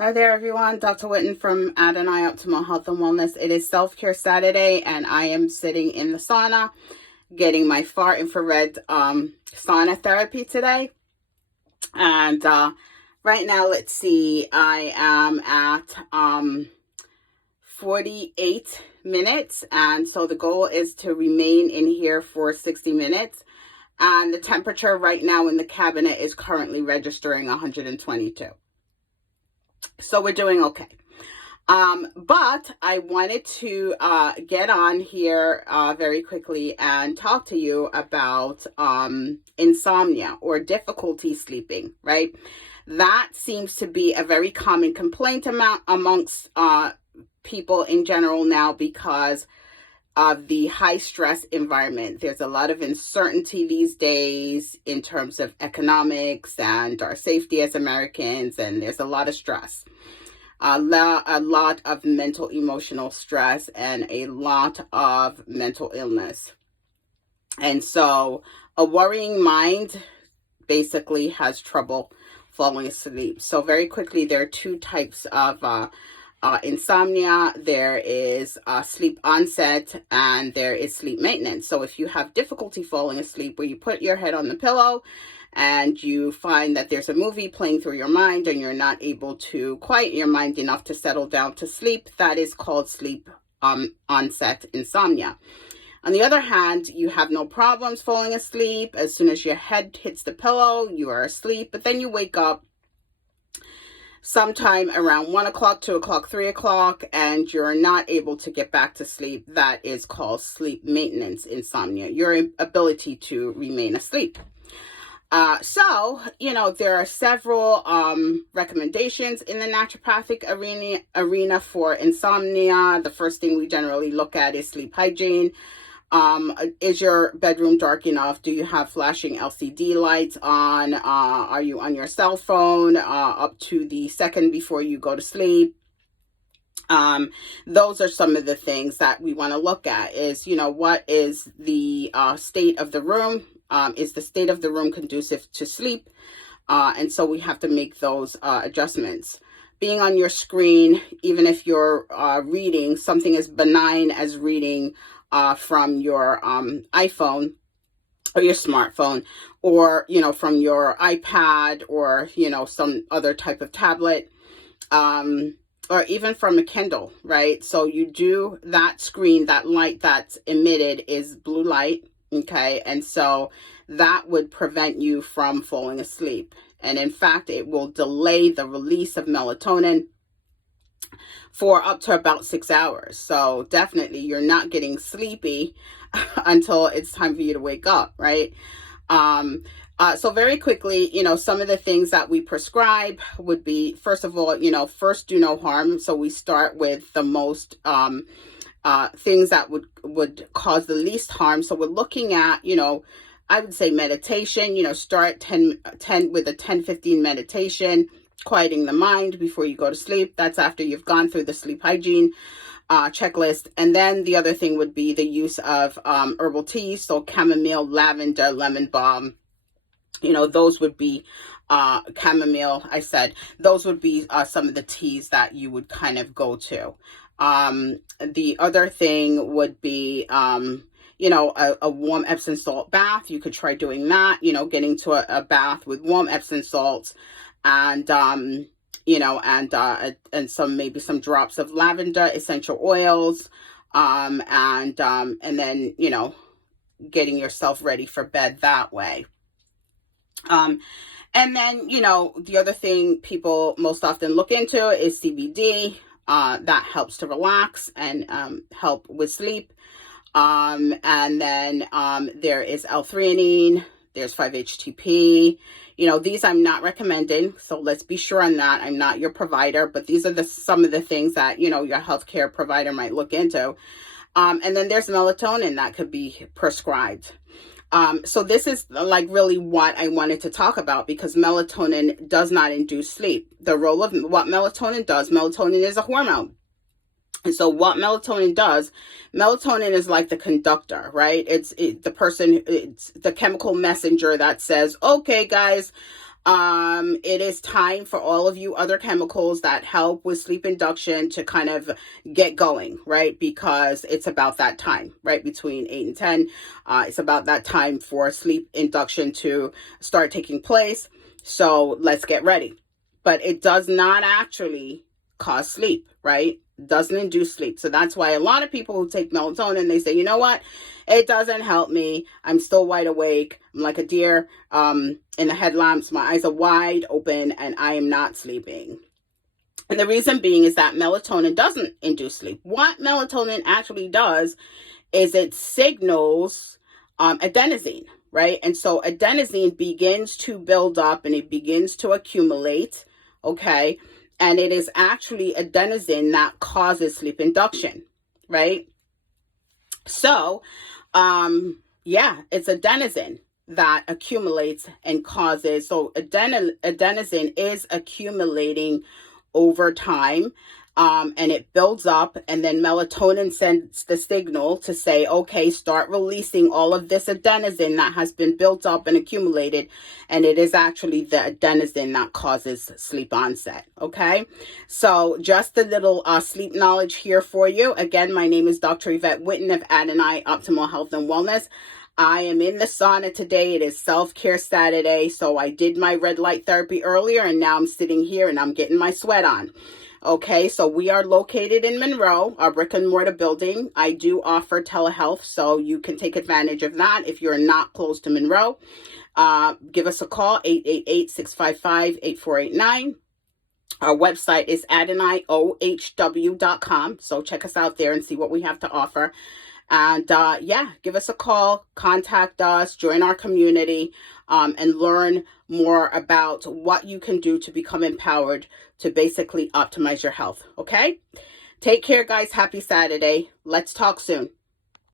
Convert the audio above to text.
Hi there, everyone. Dr. Witten from Adonai Optimal Health and Wellness. It is Self-Care Saturday, and I am sitting in the sauna getting my far infrared sauna therapy today. And right now, let's see, I am at 48 minutes. And so the goal is to remain in here for 60 minutes. And the temperature right now in the cabinet is currently registering 122. So we're doing okay. But I wanted to get on here very quickly and talk to you about insomnia or difficulty sleeping, right? That seems to be a very common complaint amongst people in general now because of the high stress environment. There's a lot of uncertainty these days in terms of economics and our safety as Americans, and there's a lot of stress. A lot of mental emotional stress and a lot of mental illness. And so a worrying mind basically has trouble falling asleep. So very quickly, there are two types of insomnia. There is sleep onset and there is sleep maintenance. So if you have difficulty falling asleep where you put your head on the pillow and you find that there's a movie playing through your mind and you're not able to quiet your mind enough to settle down to sleep, that is called sleep onset insomnia. On the other hand, you have no problems falling asleep. As soon as your head hits the pillow, you are asleep, but then you wake up sometime around 1 o'clock, 2 o'clock, 3 o'clock, and you're not able to get back to sleep. That is called sleep maintenance insomnia, your ability to remain asleep. So, there are several recommendations in the naturopathic arena for insomnia. The first thing we generally look at is sleep hygiene. Is your bedroom dark enough? Do you have flashing LCD lights on? Are you on your cell phone up to the second before you go to sleep? Those are some of the things that we want to look at is, what is the state of the room? Is the state of the room conducive to sleep? And so we have to make those adjustments. Being on your screen, even if you're reading something as benign as reading from your iPhone or your smartphone, or from your iPad, or some other type of tablet, or even from a Kindle, right? So you do that screen, that light that's emitted is blue light, okay? And so that would prevent you from falling asleep. And in fact, it will delay the release of melatonin for up to about 6 hours. So definitely you're not getting sleepy until it's time for you to wake up, right? So very quickly, some of the things that we prescribe would be, first of all, first do no harm. So we start with the most things that would cause the least harm. So we're looking at, I would say meditation, start 10 with a 10-15 meditation, quieting the mind before you go to sleep. That's after you've gone through the sleep hygiene checklist. And then the other thing would be the use of herbal teas. So chamomile, lavender, lemon balm, those would be chamomile, I said, those would be some of the teas that you would kind of go to. The other thing would be, a warm Epsom salt bath. You could try doing that, getting to a bath with warm Epsom salts and, and maybe some drops of lavender, essential oils, and then, getting yourself ready for bed that way. And then, the other thing people most often look into is CBD. That helps to relax and help with sleep. And then there is L-theanine, there's 5-HTP. These I'm not recommending, so let's be sure on that. I'm not your provider, but these are some of the things that, your healthcare provider might look into. And then there's melatonin that could be prescribed. So this is like really what I wanted to talk about, because melatonin does not induce sleep. The role of what melatonin does, melatonin is a hormone. And so what melatonin does, melatonin is like the conductor, right? It's the chemical messenger that says, okay, guys, It is time for all of you other chemicals that help with sleep induction to kind of get going, right? Because it's about that time, right? Between 8 and 10, it's about that time for sleep induction to start taking place. So let's get ready. But it does not actually cause sleep, right? Doesn't induce sleep. So that's why a lot of people who take melatonin, they say, you know what? It doesn't help me. I'm still wide awake. I'm like a deer in the headlamps. My eyes are wide open and I am not sleeping. And the reason being is that melatonin doesn't induce sleep. What melatonin actually does is it signals adenosine, right? And so adenosine begins to build up and it begins to accumulate, okay? And it is actually adenosine that causes sleep induction, right? So, yeah, it's adenosine that accumulates and causes. So adenosine is accumulating over time. And it builds up, and then melatonin sends the signal to say, okay, start releasing all of this adenosine that has been built up and accumulated. And it is actually the adenosine that causes sleep onset. Okay. So just a little sleep knowledge here for you. Again, my name is Dr. Yvette Witten of Adonai Optimal Health and Wellness. I am in the sauna today. It is self-care Saturday. So I did my red light therapy earlier, and now I'm sitting here and I'm getting my sweat on. Okay, so we are located in Monroe, our brick and mortar building. I do offer telehealth, so you can take advantage of that if you're not close to Monroe. Give us a call, 888-655-8489. Our website is AdonaiOHW.com, so check us out there and see what we have to offer. And yeah, give us a call, contact us, join our community, and learn more about what you can do to become empowered to basically optimize your health. Okay? Take care, guys. Happy Saturday. Let's talk soon.